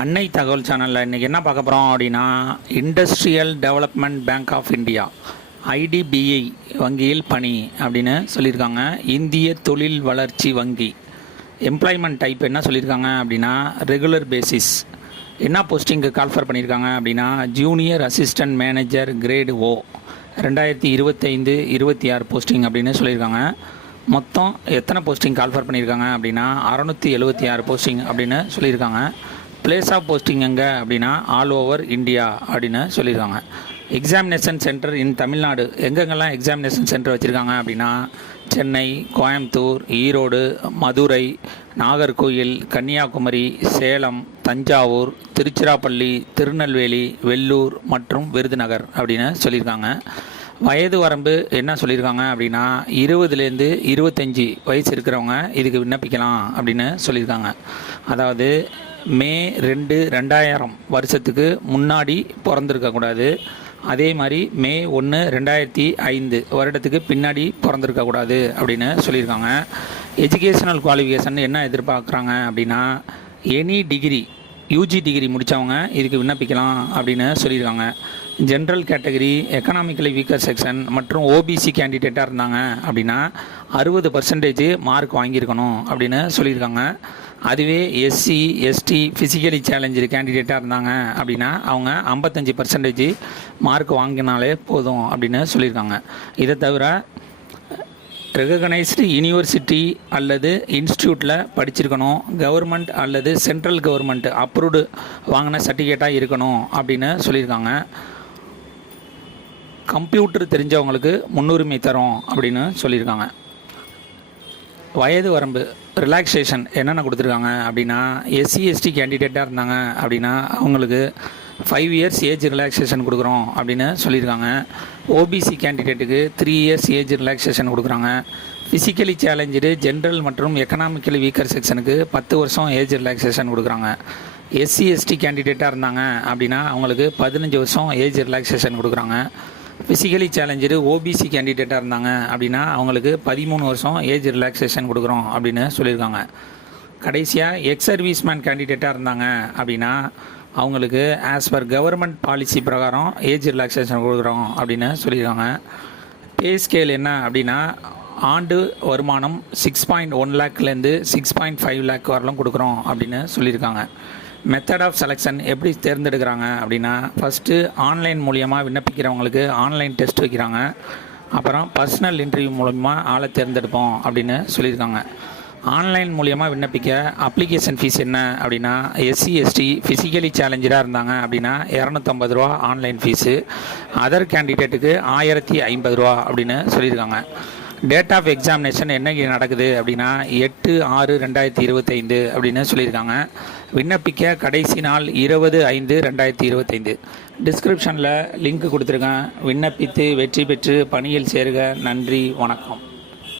அன்னை தகவல் சேனலில் இன்றைக்கி என்ன பார்க்க போகிறோம் அப்படின்னா Industrial Development Bank of India IDBI வங்கியில் பணி அப்படின்னு சொல்லியிருக்காங்க. இந்திய தொழில் வளர்ச்சி வங்கி. எம்ப்ளாய்மெண்ட் டைப் என்ன சொல்லியிருக்காங்க அப்படின்னா ரெகுலர் பேசிஸ் என்ன போஸ்டிங்க்கு கால்ஃபர் பண்ணியிருக்காங்க அப்படின்னா junior assistant manager grade O ரெண்டாயிரத்தி இருபத்தைந்து இருபத்தி ஆறு போஸ்டிங் அப்படின்னு சொல்லியிருக்காங்க. மொத்தம் எத்தனை போஸ்டிங் கால்ஃபர் பண்ணியிருக்காங்க அப்படின்னா அறநூற்றி எழுபத்தி ஆறு போஸ்டிங் அப்படின்னு சொல்லியிருக்காங்க. பிளேஸ் ஆஃப் போஸ்டிங் எங்கே அப்படின்னா ஆல் ஓவர் இந்தியா அப்படின்னு சொல்லியிருக்காங்க எக்ஸாமினேஷன் சென்டர் இன் தமிழ்நாடு எங்கெங்கெல்லாம் எக்ஸாமினேஷன் சென்டர் வச்சுருக்காங்க அப்படின்னா சென்னை கோயம்புத்தூர் ஈரோடு மதுரை நாகர்கோயில் கன்னியாகுமரி சேலம் தஞ்சாவூர் திருச்சிராப்பள்ளி திருநெல்வேலி வெள்ளூர் மற்றும் விருதுநகர் அப்படின்னு சொல்லியிருக்காங்க வயது வரம்பு என்ன சொல்லியிருக்காங்க அப்படின்னா இருபதுலேருந்து இருபத்தஞ்சி வயசு இருக்கிறவங்க இதுக்கு விண்ணப்பிக்கலாம் அப்படின்னு சொல்லியிருக்காங்க. அதாவது மே ரெண்டு ரெண்டாயிரம் வருஷத்துக்கு முன்னாடி பிறந்திருக்கக்கூடாது அதே மாதிரி மே ஒன்று ரெண்டாயிரத்தி ஐந்து வருடத்துக்கு பின்னாடி பிறந்திருக்கக்கூடாது அப்படின்னு சொல்லியிருக்காங்க. எஜுகேஷனல் குவாலிஃபிகேஷன் என்ன எதிர்பார்க்குறாங்க அப்படின்னா எனி டிகிரி யூஜி டிகிரி முடித்தவங்க இதுக்கு விண்ணப்பிக்கலாம் அப்படின்னு சொல்லியிருக்காங்க. General category economically weaker section மற்றும் ஓபிசி கேண்டிடேட்டாக இருந்தாங்க அப்படின்னா அறுபது பர்சன்டேஜ் மார்க் வாங்கியிருக்கணும் அப்படின்னு சொல்லியிருக்காங்க. அதுவே எஸ்சி எஸ்டி ஃபிசிக்கலி சேலஞ்சு கேண்டிடேட்டாக இருந்தாங்க அப்படின்னா அவங்க ஐம்பத்தஞ்சு பர்சன்டேஜ் மார்க் வாங்கினாலே போதும் அப்படின்னு சொல்லியிருக்காங்க. இதை தவிர ரெகனைஸ்டு யூனிவர்சிட்டி அல்லது இன்ஸ்டியூட்டில் படிச்சிருக்கணும். கவர்மெண்ட் அல்லது சென்ட்ரல் கவர்மெண்ட் அப்ரூவ்டு வாங்கின சர்டிஃபிகேட்டாக இருக்கணும் அப்படின்னு சொல்லியிருக்காங்க. கம்ப்யூட்டர் தெரிஞ்சவங்களுக்கு முன்னுரிமை தரும் அப்படின்னு சொல்லியிருக்காங்க. வயது வரம்பு ரிலாக்ஸேஷன் என்னென்ன கொடுத்துருக்காங்க அப்படின்னா எஸ்சி எஸ்டி கேண்டிடேட்டாக இருந்தாங்க அப்படின்னா அவங்களுக்கு ஃபைவ் இயர்ஸ் ஏஜ் ரிலாக்ஸேஷன் கொடுக்குறோம் அப்படின்னு சொல்லியிருக்காங்க. ஓபிசி கேண்டிடேட்டுக்கு த்ரீ இயர்ஸ் ஏஜ் ரிலாக்ஸேஷன் கொடுக்குறாங்க. ஃபிசிக்கலி சேலஞ்சு ஜென்ரல் மற்றும் எக்கனாமிக்கலி வீக்கர் செக்ஷனுக்கு பத்து வருஷம் ஏஜ் ரிலாக்ஸேஷன் கொடுக்குறாங்க. எஸ்சி எஸ்டி கேண்டிடேட்டாக இருந்தாங்க அப்படின்னா அவங்களுக்கு பதினஞ்சு வருஷம் ஏஜ் ரிலாக்ஸேஷன் கொடுக்குறாங்க. ஃபிசிக்கலி சேலஞ்சு ஓபிசி கேண்டிடேட்டாக இருந்தாங்க அப்படின்னா அவங்களுக்கு பதிமூணு வருஷம் ஏஜ் ரிலாக்ஸேஷன் கொடுக்குறோம் அப்படின்னு சொல்லியிருக்காங்க. கடைசியாக எக்ஸ் சர்வீஸ்மேன் கேண்டிடேட்டாக இருந்தாங்க அப்படின்னா அவங்களுக்கு ஆஸ் பர் கவர்மெண்ட் பாலிசி பிரகாரம் ஏஜ் ரிலாக்ஸேஷன் கொடுக்குறோம் அப்படின்னு சொல்லியிருக்காங்க. பே ஸ்கேல் என்ன அப்படின்னா ஆண்டு வருமானம் சிக்ஸ் பாயிண்ட் ஒன் லேக்லேருந்து சிக்ஸ் பாயிண்ட் ஃபைவ் லேக் வரலாம் கொடுக்குறோம் அப்படின்னு சொல்லியிருக்காங்க. மெத்தட் ஆஃப் செலெக்ஷன் எப்படி தேர்ந்தெடுக்கிறாங்க அப்படின்னா ஃபஸ்ட்டு ஆன்லைன் மூலியமாக விண்ணப்பிக்கிறவங்களுக்கு ஆன்லைன் டெஸ்ட் வைக்கிறாங்க. அப்புறம் பர்சனல் இன்டர்வியூ மூலமாக ஆளை தேர்ந்தெடுப்போம் அப்படின்னு சொல்லியிருக்காங்க. ஆன்லைன் மூலியமாக விண்ணப்பிக்க அப்ளிகேஷன் ஃபீஸ் என்ன அப்படின்னா எஸ்சி எஸ்டி ஃபிசிக்கலி சேலஞ்சராக இருந்தாங்க அப்படின்னா இரநூத்தம்பது ரூபா ஆன்லைன் ஃபீஸு அதர் கேண்டிடேட்டுக்கு ஆயிரத்தி ஐம்பது ரூபா அப்படின்னு சொல்லியிருக்காங்க. டேட் ஆஃப் எக்ஸாமினேஷன் என்னைக்கு நடக்குது அப்படின்னா எட்டு ஆறு ரெண்டாயிரத்தி இருபத்தைந்து அப்படின்னு சொல்லியிருக்காங்க. விண்ணப்பிக்க கடைசி நாள் இருபது ஐந்து ரெண்டாயிரத்தி இருபத்தைந்து. டிஸ்கிரிப்ஷனில் லிங்க் கொடுத்துருக்கேன். விண்ணப்பித்து வெற்றி பெற்று பணியில் சேருக. நன்றி வணக்கம்.